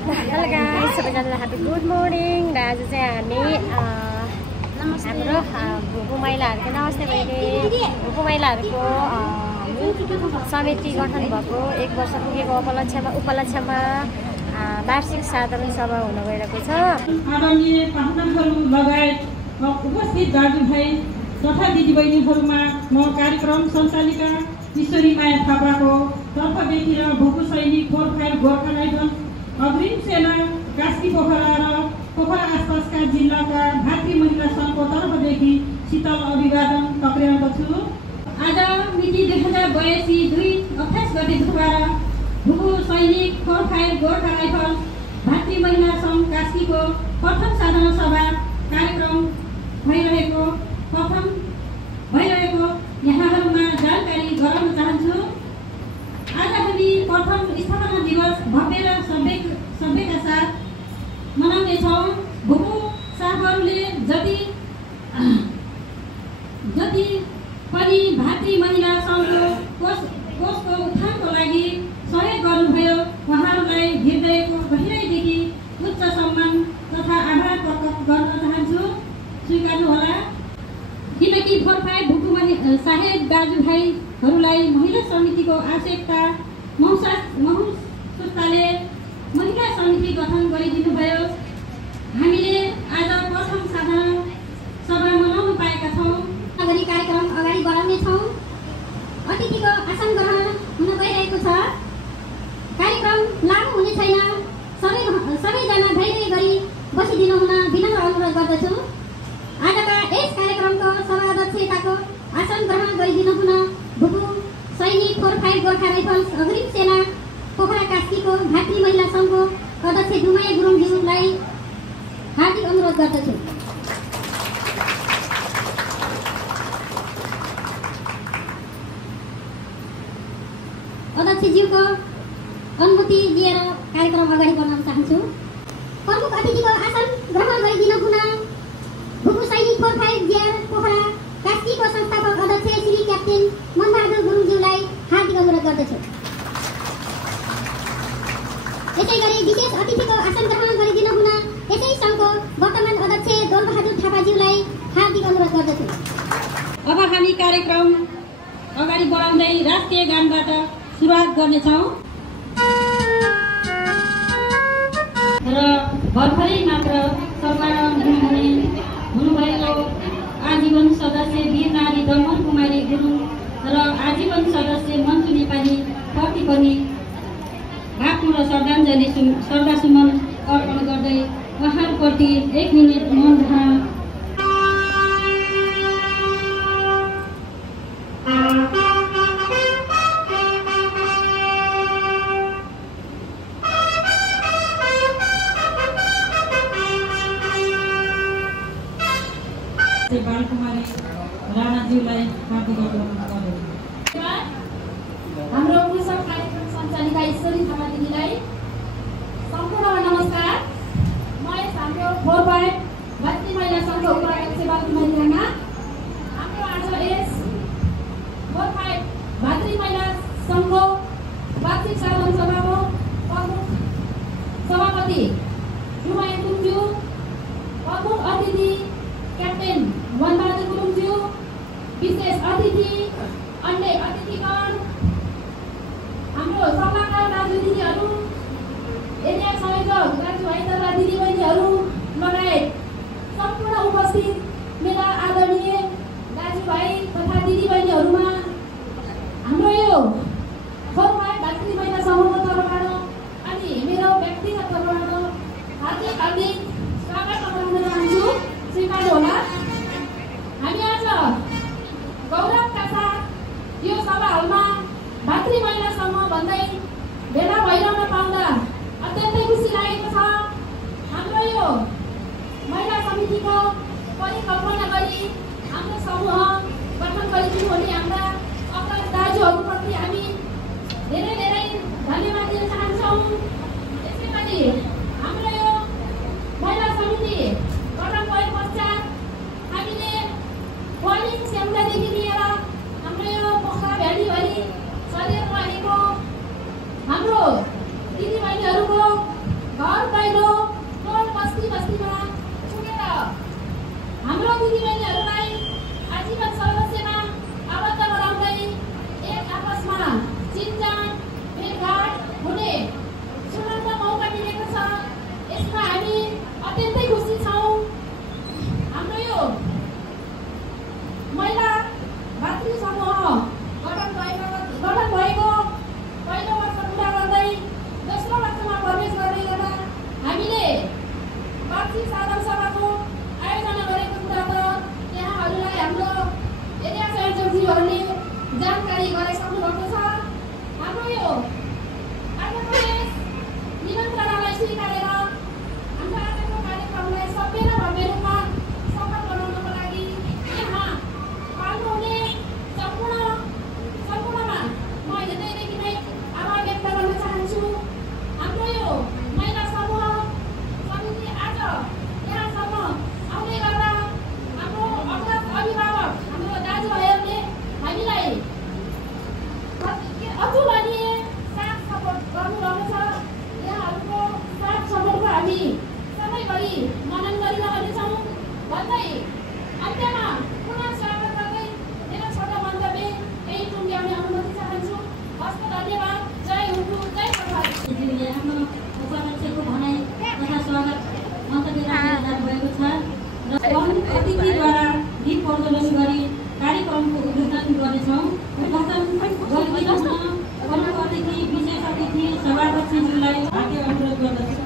Hello guys, सबैजनालाई happy good morning. र आज चाहिँ हामी हाम्रो भुपु महिलाहरूको नमस्ते बहिनी। भुपु महिलाहरूको समिति गठन भएको 1 वर्ष पुगेको उपलक्ष्यमा वार्षिक साधारण सभा हुन गइरहेको छ। आदरणीय पाहुनाहरू लगायत उपस्थित दाजुभाइ तथा दिदीबहिनीहरूमा म कार्यक्रम सञ्चालिका ईश्वरी माया थापाको तर्फदेखि र भुपु सैनिक 45 गोर्खा राइफल अग्रिम सेना कास्की पोखरा र पोखरा आसपासका जिल्लाका भातृ महिला सङ्घको तर्फदेखि शीतल अभिवादन टक्र्याउँदछु। आज मिति 2082-2-28 गते बुधबार भुपु सैनिक 45 गोर्खा राइफल भातृ महिला सङ्घ कास्कीको प्रथम साधारण सभा कार्यक्रम भइरहेको यहाँहरूमा जानकारी गराउन चाहन्छु। आज हामी प्रथम स्थापना दिवस भव्य र सभ्यका साथ मनाउनेछौँ। भुपु साहबहरूले जति पनि भातृ महिला सङ्घको कोषको उत्थानको लागि सहयोग गर्नुभयो, उहाँहरूलाई हृदयको गहिराइदेखि उच्च सम्मान तथा आभार प्रकट गर्न चाहन्छु। स्वीकार्नुहोला। किनकि 45 भुपु साहेब दाजुभाइहरूलाई महिला समितिको आवश्यकता महसुसताले महिला समिति गठन गरिदिनुभयो। हामीले आज प्रथम साधारण सभा मनाउन पाएका छौँ। गरी कार्यक्रम अगाडि बढाउनेछौँ। अतिथिको आसन ग्रहण हुन गइरहेको छ। कार्यक्रम लामो हुने छैन। सबैजना धैर्य गरी बसिदिनु हुन विनम्र अनुरोध गर्दछु। आजका यस कार्यक्रमको सभाध्यक्षताको आसन ग्रहण गरिदिनु हुन भुपु सैनिक 45 गोर्खा राइफल्स अग्रिम सेना पोखरा कास्कीको भातृ महिला सङ्घको अध्यक्ष डुमाया गुरुङज्यूलाई हार्दिक अनुरोध गर्दछु। अध्यक्षज्यूको अनुमति लिएर कार्यक्रम अगाडि बढाउन चाहन्छु। प्रमुख अतिथिको आसन ग्रहण गरिदिनु हुन भुपु सैनिक 45 जिआर पोखरा कास्कीको संस्थापक अध्यक्ष श्री क्याप्टेन मनबहादुर गुरुङज्यूलाई हार्दिक अनुरोध गर्दछु। यसैगरी विशेष अतिथिको आसन ग्रहण गरिदिनु हुन यसै सङ्घको वर्तमान अध्यक्ष दोलबहादुर थापाज्यूलाई हार्दिक अनुरोध गर्दछु। अब हामी कार्यक्रम अगाडि बढाउँदै राष्ट्रिय गानबाट सुरुवात गर्नेछौँ र भर्खरै मात्र सम्मान हुनुभएको आजीवन सदस्य वीर नारी दमन कुमारी गुरुङ र आजीवन सदस्य मन्सु नेपाली प्रति पनि आफ्नो र श्रद्धासुमन अर्पण गर्दै उहाँप्रति 1 मिनट मौन धारण। बालकुमारी राणाज्यूलाई हार्दिक अभिनन्दन। हाम्रो कृषक कार्यक्रम सञ्चालिका ईश्वरी थापा दिदीलाई सम्पूर्ण नमस्कार। म यस हाम्रो 45 भातृ महिला सङ्घको उपाध्यक्ष बालकुमारी राणा। हाम्रो आज यस 45 भातृ महिला सङ्घको वार्षिक साधारण सभाको प्रमुख सभापति डुमाया गुरुङज्यू, प्रमुख अतिथि क्याप्टेन मनबहादुर गुरुङज्यू, विशेष अतिथि अन्य अतिथिगण, हाम्रो सभाका दाजु दिदीहरू, एरिया संयोजक दाजुभाइ तथा दिदीबहिनीहरू लगायत सम्पूर्ण उपस्थित मेरा आदरणीय दाजुभाइ तथा दिदीबहिनीहरूमा हाम्रो यो 45 भातृ महिला सङ्घको तर्फबाट अनि मेरो व्यक्तिगत तर्फबाट हार्दिक स्वागत गर्न चाहन्छु। स्वीकार्नुहोला। हामी आज गौरवका साथ यो सभा हलमा भातृ महिला सङ्घ भन्दै भेला भइरहन पाउँदा अत्यन्तै खुसी लागेको छ। हाम्रो यो महिला समितिको परिकल्पना गरी हाम्रो समूह गठन गरिदिनु हुने हाम्रा अग्रज दाजुहरूप्रति हामी स्वीकारेर हाम्रो आजको कार्यक्रमलाई सभ्य र भव्य रूपमा सफल बनाउनको लागि यहाँ पाल्नुहुने सम्पूर्णमा म हृदयदेखि नै आभार व्यक्त गर्न चाहन्छु। हाम्रो यो महिला समूह समिति आज यहाँसम्म आउँदै गर्दा हाम्रो अभिभावक हाम्रो दाजुभाइहरूले हामीलाई अचुलनीय साथ सपोर्ट गर्नुभएको छ। यहाँहरूको साथ सपोर्टको हामी सबैभरि मनन गरिरहनेछौँ भन्दै अन्त्यमा पुनः स्वागत गर्दै मेरो छोटो मन्तव्य यही टुङ्ग्याउने अनुमति चाहन्छु। हस्त धन्यवाद। जय हुनु, जय प्रभात। आफ्नो उपाध्यक्षको भनाइ तथा स्वागत मन्तव्य राख्न भएको छ र अतिथिद्वारा गीत प्रदर्शन गरी कार्यक्रमको उद्घाटन गर्नेछौँ। उद्घाटन गरिदिनु अतिथि विशेष अतिथि सभाध्यक्षज्यूलाई हार्दिक अनुरोध गर्दछु।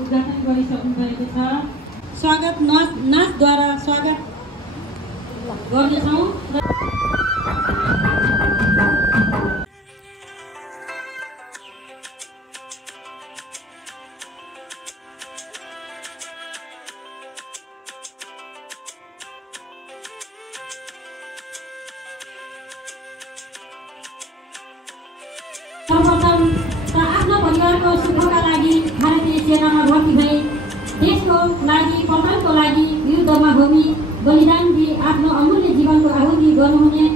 उद्घाटन गरिसक्नु भएको छ। स्वागत नाचद्वारा स्वागत गर्नेछौँ। सर्वप्रथम आफ्नो परिवारको सुखका लागि भारतीय सेनामा भर्ती भए देशको लागि पतनको लागि युद्धमा बलिदान दिए आफ्नो अमूल्य जीवनको आहुति गर्नुहुने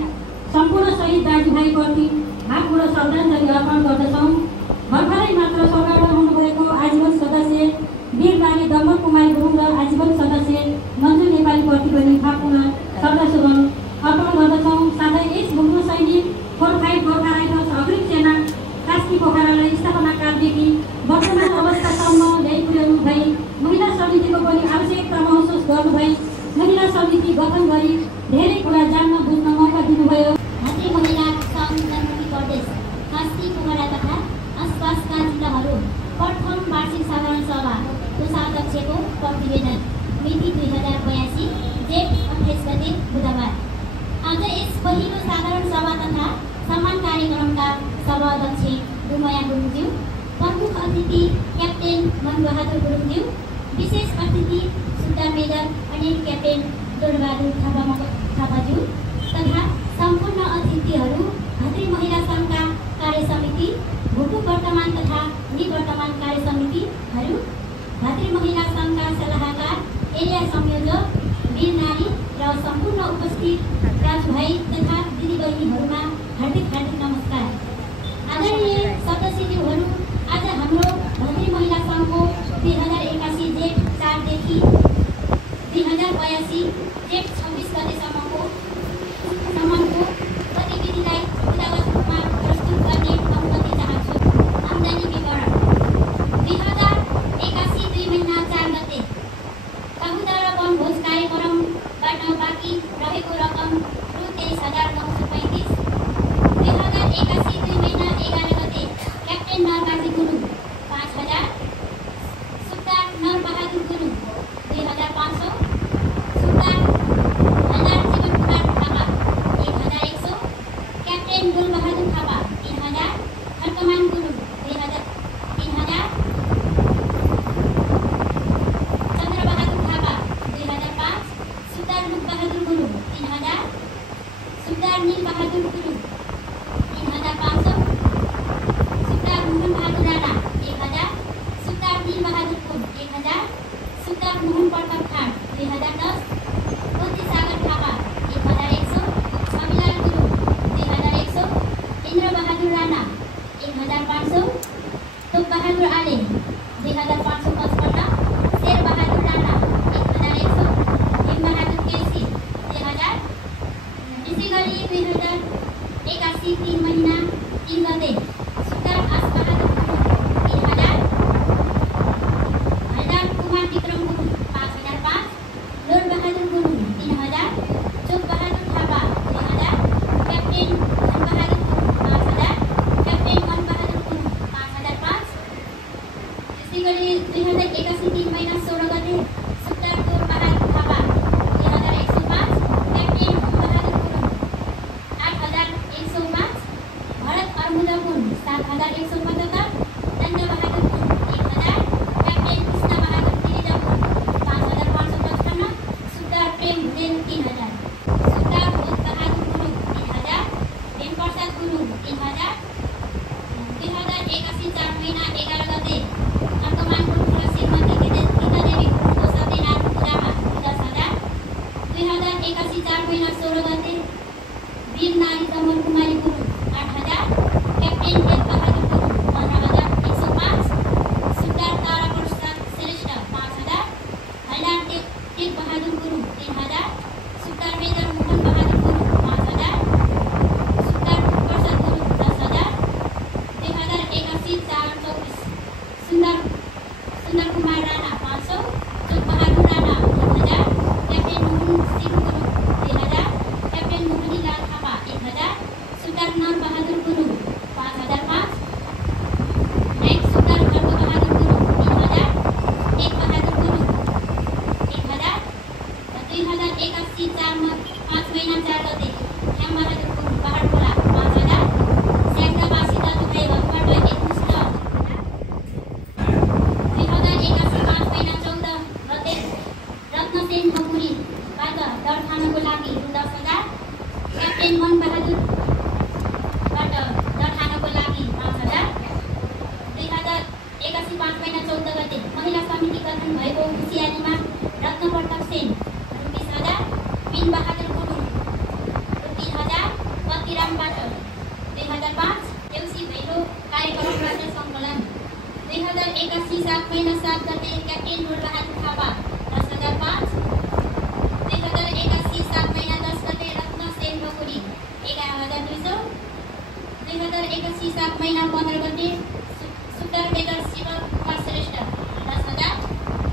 सम्पूर्ण शहीद दाजुभाइप्रति हातबाट श्रद्धाञ्जली अर्पण गर्दछौँ। भर्खरै मात्र स्वर्गमा हुनुभएको आजीवन सदस्य वीर रानी दम्बर कुमारी गुरुङ र आजीवन सदस्य मन्जु नेपालीप्रति पनि हातमा श्रद्धासुमन अर्पण गर्दछौँ। साथै यस भूमि सैनिक 45 गोर्खा राइफल्स अग्रिम सेना कास्की पोखरालाई स्थापना कालदेखि वर्तमान अवस्थासम्म ल्याइपुर्याउनु भई महिला समितिको पनि आवश्यकता महसुस गर्नुभई महिला समिति गठन गरी धेरै कुरा जान्न बुझ्न मौका दिनुभयो। भातृ महिला सङ्घ जनमुक्ति प्रदेश कास्की पोखरा तथा आसपासका जिल्लाहरू प्रथम वार्षिक साधारण सभा कोषाध्यक्षको प्रतिवेदन मिति 2082 जेठ 28 गते बुधबार। आज यस पहिलो साधारण सभा तथा सम्मान कार्यक्रमका सभाध्यक्ष डुमया गुरुङज्यू, प्रमुख अतिथि क्याप्टेन मनबहादुर गुरुङज्यू, विशेष अतिथि सुधार मेजर अनिल क्याप्टेन दुर्गाबहादुर थापाज्यू तथा सम्पूर्ण अतिथिहरू, भातृ महिला सङ्घका कार्य समिति, भूटु वर्तमान तथा निवर्तमान कार्य समितिहरू, भातृ महिला सङ्घका सल्लाहकार, एरिया संयोजक, वीर नारी र सम्पूर्ण उपस्थित दाजुभाइ तथा दिदीबहिनीहरूमा हार्दिक नमस्कार। आदरणीय सदस्यज्यूहरू, आज हाम्रो भातृ महिला सङ्घको 2081 जेठ 4 देखि 2082 जेठ 26 गतेसम्मको गतिविधिलाई विधिवत रूपमा प्रस्तुत गर्ने अनुमति चाहन्छु। आम्दानी विवरण 2081 2 महिना 4 गते काहुदा र वनभोज कार्यक्रमबाट बाँकी रहेको रकम रु 23,935। 2081 2 महिना 11 गते क्याप्टेन नरबहादुर गुरुङ 5,000, सुब्दार नरबहादुर गुरुङ 2,500, सुब्दार हजार जीवन कुमार थापा 1,100, क्याप्टेन डोलबहादुर थापा 3,000, खड्कमान गुरुङ 3,000, चन्द्रबहादुर थापा 2,005, सुब्दार मुखबहादुर गुरुङ 3,000, सुब्दार नीलबहादुर गुरुङ 3,500, सुब्दार मोहनबहादुर राणा 1,000, सुब्दार नीलबहादुर गुरुङ 1,000, सुब्दार मोहन प्रताप खाँड 2,010, मोती सागर थापा 1,100, छविलाल गुरुङ 2,100, इन्द्रबहादुर राणा 1,500, तोपबहादुर आले 2,555, शेरबहादुर राणा 1,100, भीमबहादुर केसी 2,000। यसै गरी 2081 3 महिना 3 गते सुब्दार आसबहादुर गुरुङ 3,000, हैदर कुमार विक्रम गुरुङ 5,005, लोरबहादुर 2081 3 महिना 16 गते सुक्दार बहादुर थापा 2105, क्याप्टेन बहादुर गुरुङ 8105, भरत अर्मुदा पुन 7175, नन्द बहादुर पुन 1000, क्याप्टेन कृष्ण बहादुर गिरिजा पुन 5555, सुक्दार प्रेम भुजेल 3000, सुक्दार भोज बहादुर गुरुङ 3000, हेमप्रसाद गुरुङ 3000, 2081 4 महिना 11 गते अर्कमानको ठुलो श्रीमती गीतादेवी गुरुङको सत्यनारायण पूजामा 10,000, 2081 4 महिना 16 गते वीर नारी कमल कुमारी गुरुङ 8,000, क्याप्टेन वेद बहादुर गुरुङ 15,105, सुक्दार तारा प्रसाद श्रेष्ठ 5,000, हैलार तेग बहादुर गुरुङ 3,000, सुक्दार मेजर मोहन बहादुर गुरुङ 5,000, सुक्दार प्रसाद गुरुङ 10,000, 2081 4 24 सुन्दर कुमार राणा 500, चोक बहादुर राणा 1,000, क्याप्टेन मोहन सिंह गुरुङ 3,000, क्याप्टेन मोहनीलाल थापा 1,000, सुक्दार नर बहादुर गुरुङ 5,005, नायक सुक्दार खड्ग बहादुर गुरुङ 3,000, टेक बहादुर गुरुङ 1,000, 2081 5 महिना 4 गते श्याम बहादुर गुरुङ पहाडखोला 5,000, स्याग्दावासी दाजुभाइ भक्तबाट 21 2081 5 महिना 14 गते रत्नसेन ठकुरीबाट दर खानको लागि 10,000, क्याप्टेन मन बहादुरबाट दर खानको लागि 5,000, 2081 5 महिना 14 गते महिला समिति गठन भएको खुसियालीमा रत्न प्रताप सेन 20,000, बिन बहादुर गुरुङ 3,000, पतिरामबाट 2005, देउसी भैलो कार्यक्रम राज्य सङ्कलन 2081 7 महिना 7 गते क्याप्टेन नूरबहादुर थापा 10,005, 2081 7 महिना 10 गते रत्न सेन ठकुरी 11,200, 2081 7 महिना 15 गते सुक्दार मेजर शिव कुमार श्रेष्ठ 10,000,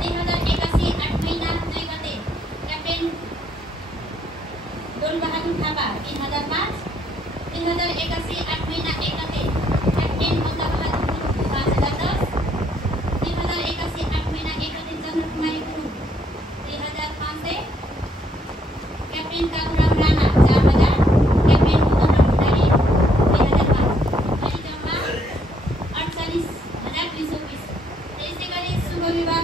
2081 8 महिना 2 गते क्याप्टेन डोलबहादुर थापा 3,005, 2081 8 महिना 1 गते क्याप्टेन मन्द बहादुर गुरुङ 5,010, 2081 8 महिना 1 गते चन्द्रकुमारी गुरुङ 3,500, क्याप्टेन काबुराम राणा 4,000, क्याप्टेन मदन भण्डारी 2,005, अहिले जम्मा 48,220। त्यसै गरी शुभ विवाह